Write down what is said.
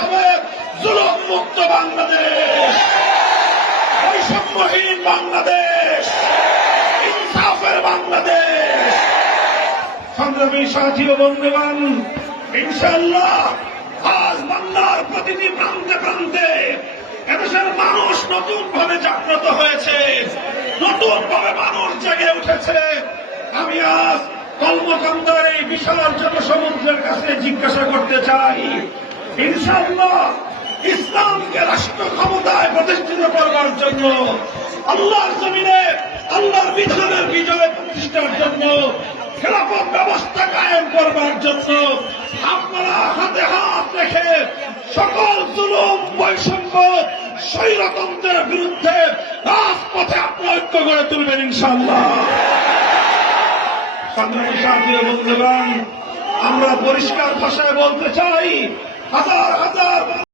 হবে জুলুম মুক্ত বাংলাদেশ, বৈষম্যহীন বাংলাদেশ, ইনসাফের বাংলাদেশ। সংগ্রামী সাথী ও বন্ধুগণ, ইনশাআল্লাহ আজ বাংলার প্রতিটি প্রান্তে প্রান্তে এদেশের মানুষ নতুন ভাবে জাগ্রত হয়েছে, নতুন ভাবে মানুষ জেগে উঠেছে। আমি আজ কলমকান্দার এই বিশাল জনসমুদ্রের কাছে জিজ্ঞাসা করতে চাই, ইনশাআল্লাহ ইসলামকে রাষ্ট্র ক্ষমতায় প্রতিষ্ঠিত করবার জন্য, আল্লাহর জমিনে আল্লাহর বিধানের বিজয় প্রতিষ্ঠার জন্য, খেলাফত ব্যবস্থা কায়েম করবার জন্য আপনারা হাতে হাত রেখে সকল জুলুম, বৈষম্য, স্বৈরতন্ত্রের বিরুদ্ধে রাজপথে আপনারা ঐক্য গড়ে তুলবেন ইনশাআল্লাহ। সংগ্রামী সাথী ও বন্ধুগণ, আমরা পরিষ্কার ভাষায় বলতে চাই, হাজার হাজার